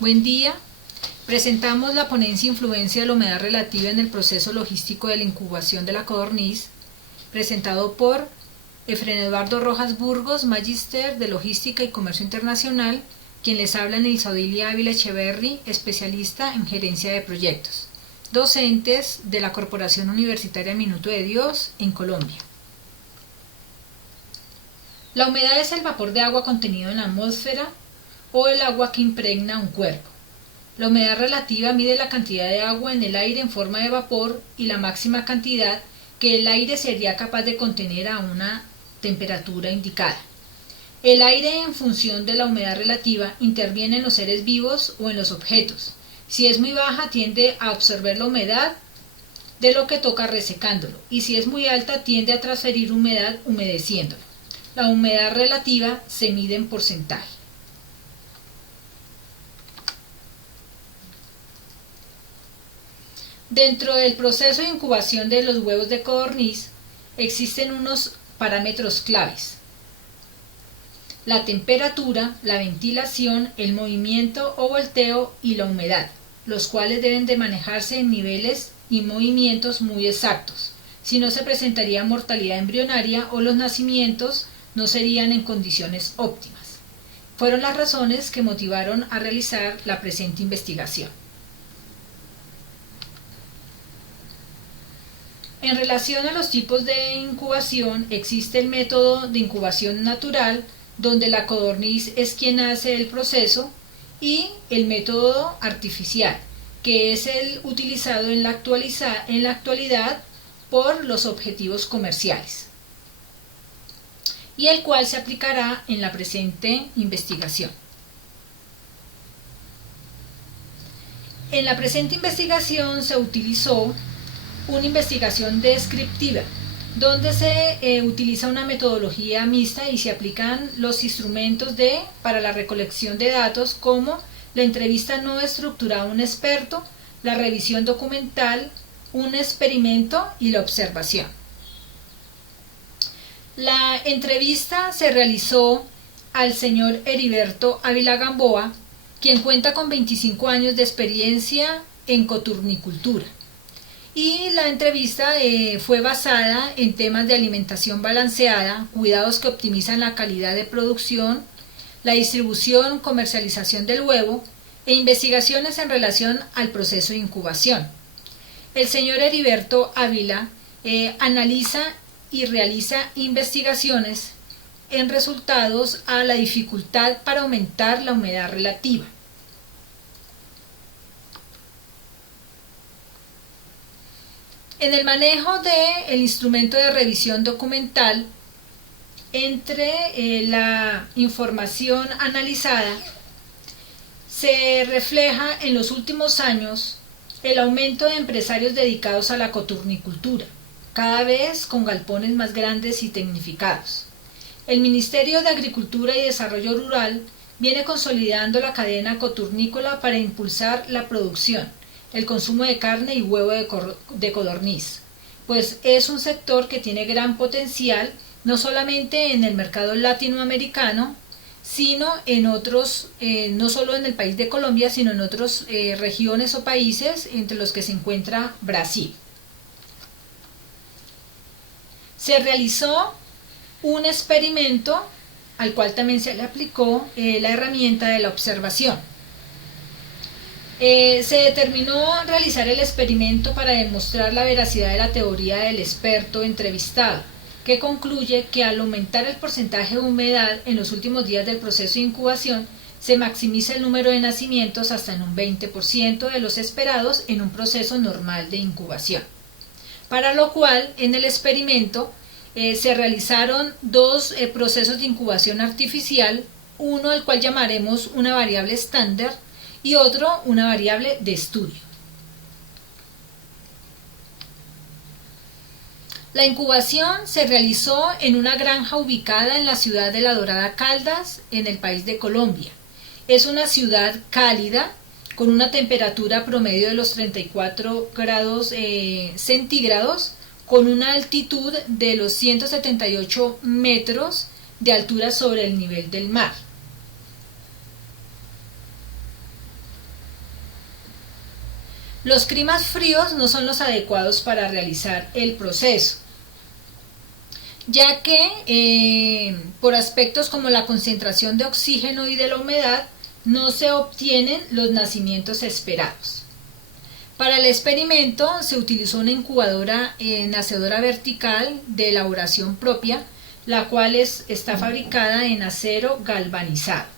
Buen día. Presentamos la ponencia Influencia de la humedad relativa en el proceso logístico de la incubación de la codorniz, presentado por Efren Eduardo Rojas Burgos, Magíster de Logística y Comercio Internacional, quien les habla Nilsa Odilia Ávila Echeverry, especialista en gerencia de proyectos, docentes de la Corporación Universitaria Minuto de Dios en Colombia. La humedad es el vapor de agua contenido en la atmósfera o el agua que impregna un cuerpo. La humedad relativa mide la cantidad de agua en el aire en forma de vapor y la máxima cantidad que el aire sería capaz de contener a una temperatura indicada. El aire, en función de la humedad relativa, interviene en los seres vivos o en los objetos. Si es muy baja, tiende a absorber la humedad de lo que toca resecándolo, y si es muy alta, tiende a transferir humedad humedeciéndolo. La humedad relativa se mide en porcentaje. Dentro del proceso de incubación de los huevos de codorniz existen unos parámetros claves: la temperatura, la ventilación, el movimiento o volteo y la humedad, los cuales deben de manejarse en niveles y movimientos muy exactos, si no se presentaría mortalidad embrionaria o los nacimientos no serían en condiciones óptimas. Fueron las razones que motivaron a realizar la presente investigación. En relación a los tipos de incubación, existe el método de incubación natural, donde la codorniz es quien hace el proceso, y el método artificial, que es el utilizado en la actualidad por los objetivos comerciales, y el cual se aplicará en la presente investigación. En la presente investigación se utilizó una investigación descriptiva, donde se utiliza una metodología mixta y se aplican los instrumentos para la recolección de datos, como la entrevista no estructurada a un experto, la revisión documental, un experimento y la observación. La entrevista se realizó al señor Heriberto Ávila Gamboa, quien cuenta con 25 años de experiencia en coturnicultura. Y la entrevista fue basada en temas de alimentación balanceada, cuidados que optimizan la calidad de producción, la distribución, comercialización del huevo e investigaciones en relación al proceso de incubación. El señor Heriberto Ávila analiza y realiza investigaciones en resultados a la dificultad para aumentar la humedad relativa. En el manejo del instrumento de revisión documental, entre la información analizada, se refleja en los últimos años el aumento de empresarios dedicados a la coturnicultura, cada vez con galpones más grandes y tecnificados. El Ministerio de Agricultura y Desarrollo Rural viene consolidando la cadena coturnícola para impulsar la producción, el consumo de carne y huevo de codorniz, pues es un sector que tiene gran potencial, no solamente en el mercado latinoamericano, sino en otros, no solo en el país de Colombia, sino en otras regiones o países, entre los que se encuentra Brasil. Se realizó un experimento al cual también se le aplicó la herramienta de la observación. Se determinó realizar el experimento para demostrar la veracidad de la teoría del experto entrevistado, que concluye que al aumentar el porcentaje de humedad en los últimos días del proceso de incubación, se maximiza el número de nacimientos hasta en un 20% de los esperados en un proceso normal de incubación. Para lo cual, en el experimento, se realizaron dos procesos de incubación artificial, uno al cual llamaremos una variable estándar, y otro una variable de estudio. La incubación se realizó en una granja ubicada en la ciudad de La Dorada Caldas, en el país de Colombia. Es una ciudad cálida, con una temperatura promedio de los 34 grados centígrados, con una altitud de los 178 metros , de altura sobre el nivel del mar. Los climas fríos no son los adecuados para realizar el proceso, ya que por aspectos como la concentración de oxígeno y de la humedad no se obtienen los nacimientos esperados. Para el experimento se utilizó una incubadora nacedora vertical de elaboración propia, la cual está fabricada en acero galvanizado.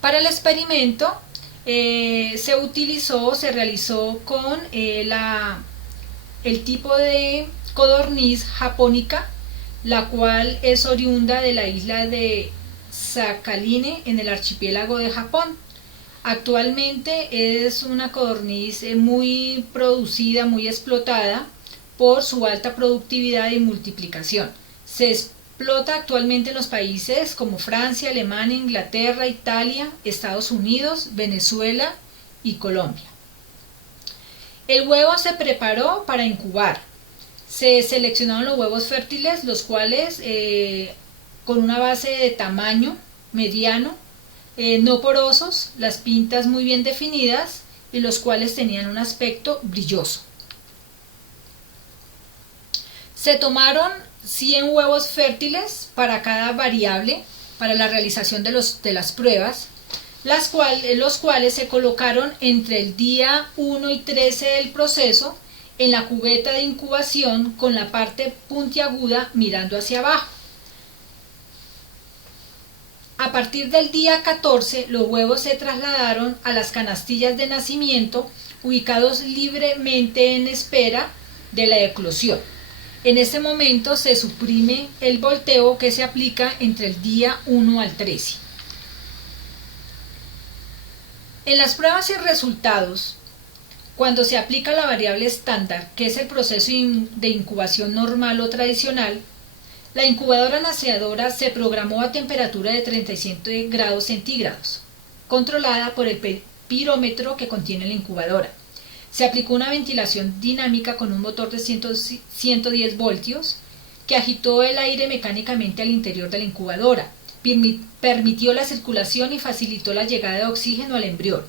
Para el experimento se realizó con el tipo de codorniz japónica, la cual es oriunda de la isla de Sakhalin en el archipiélago de Japón. Actualmente es una codorniz muy producida, muy explotada por su alta productividad y multiplicación. Se explota actualmente en los países como Francia, Alemania, Inglaterra, Italia, Estados Unidos, Venezuela y Colombia. El huevo se preparó para incubar. Se seleccionaron los huevos fértiles, los cuales con una base de tamaño mediano, no porosos, las pintas muy bien definidas y los cuales tenían un aspecto brilloso. Se tomaron 100 huevos fértiles para cada variable para la realización de las pruebas, los cuales se colocaron entre el día 1 y 13 del proceso en la cubeta de incubación con la parte puntiaguda mirando hacia abajo. A partir del día 14, los huevos se trasladaron a las canastillas de nacimiento ubicados libremente en espera de la eclosión. En este momento se suprime el volteo que se aplica entre el día 1 al 13. En las pruebas y resultados, cuando se aplica la variable estándar, que es el proceso de incubación normal o tradicional, la incubadora nacedora se programó a temperatura de 37 grados centígrados, controlada por el pirómetro que contiene la incubadora. Se aplicó una ventilación dinámica con un motor de 110 voltios que agitó el aire mecánicamente al interior de la incubadora, permitió la circulación y facilitó la llegada de oxígeno al embrión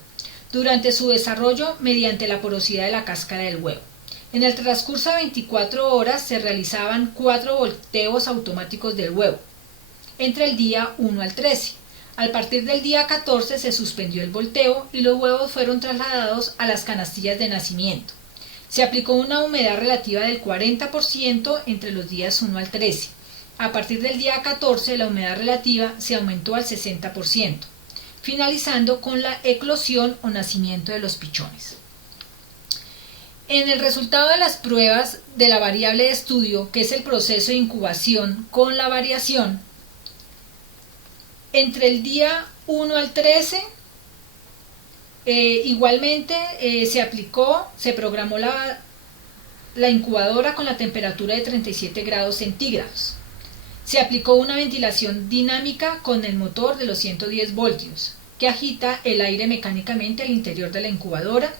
durante su desarrollo mediante la porosidad de la cáscara del huevo. En el transcurso de 24 horas se realizaban 4 volteos automáticos del huevo, entre el día 1 al 13. Al partir del día 14 se suspendió el volteo y los huevos fueron trasladados a las canastillas de nacimiento. Se aplicó una humedad relativa del 40% entre los días 1 al 13. A partir del día 14 la humedad relativa se aumentó al 60%, finalizando con la eclosión o nacimiento de los pichones. En el resultado de las pruebas de la variable de estudio, que es el proceso de incubación con la variación, entre el día 1 al 13, igualmente se programó la incubadora con la temperatura de 37 grados centígrados. Se aplicó una ventilación dinámica con el motor de los 110 voltios, que agita el aire mecánicamente al interior de la incubadora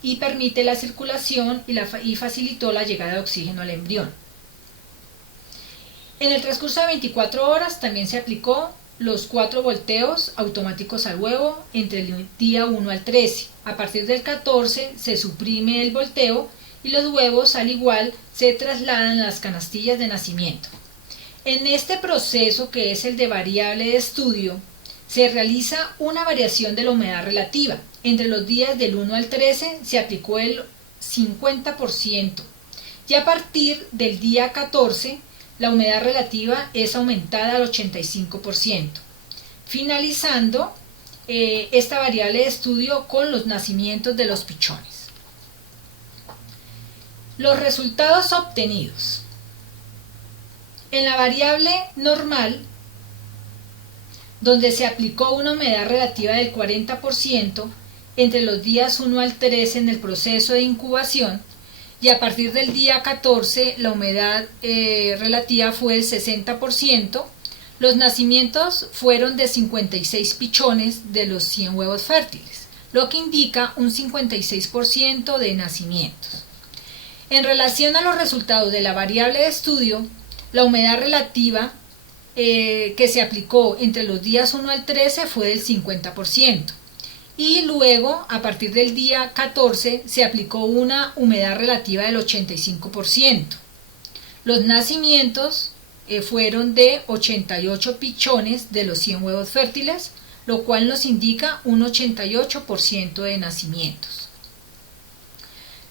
y permite la circulación y facilitó la llegada de oxígeno al embrión. En el transcurso de 24 horas también se aplicó los 4 volteos automáticos al huevo entre el día 1 al 13. A partir del 14 se suprime el volteo y los huevos al igual se trasladan a las canastillas de nacimiento. En este proceso, que es el de variable de estudio, se realiza una variación de la humedad relativa. Entre los días del 1 al 13 se aplicó el 50% y a partir del día 14 la humedad relativa es aumentada al 85%, finalizando esta variable de estudio con los nacimientos de los pichones. Los resultados obtenidos. En la variable normal, donde se aplicó una humedad relativa del 40% entre los días 1 al 13 en el proceso de incubación, y a partir del día 14 la humedad relativa fue el 60%, los nacimientos fueron de 56 pichones de los 100 huevos fértiles, lo que indica un 56% de nacimientos. En relación a los resultados de la variable de estudio, la humedad relativa que se aplicó entre los días 1 al 13 fue del 50%. Y luego, a partir del día 14, se aplicó una humedad relativa del 85%. Los nacimientos fueron de 88 pichones de los 100 huevos fértiles, lo cual nos indica un 88% de nacimientos.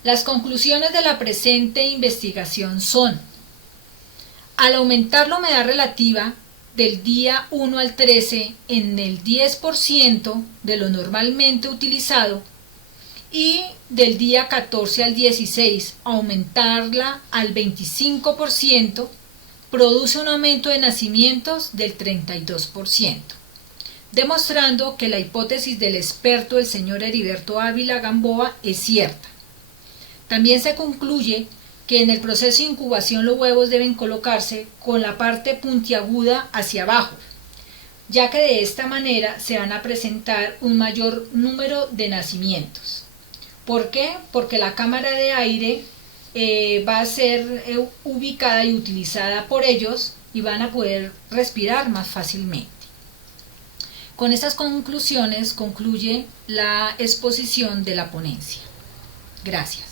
Las conclusiones de la presente investigación son: al aumentar la humedad relativa del día 1 al 13 en el 10% de lo normalmente utilizado y del día 14 al 16 aumentarla al 25%, produce un aumento de nacimientos del 32%, demostrando que la hipótesis del experto el señor Heriberto Ávila Gamboa es cierta. También se concluye que en el proceso de incubación los huevos deben colocarse con la parte puntiaguda hacia abajo, ya que de esta manera se van a presentar un mayor número de nacimientos. ¿Por qué? Porque la cámara de aire va a ser ubicada y utilizada por ellos y van a poder respirar más fácilmente. Con estas conclusiones concluye la exposición de la ponencia. Gracias.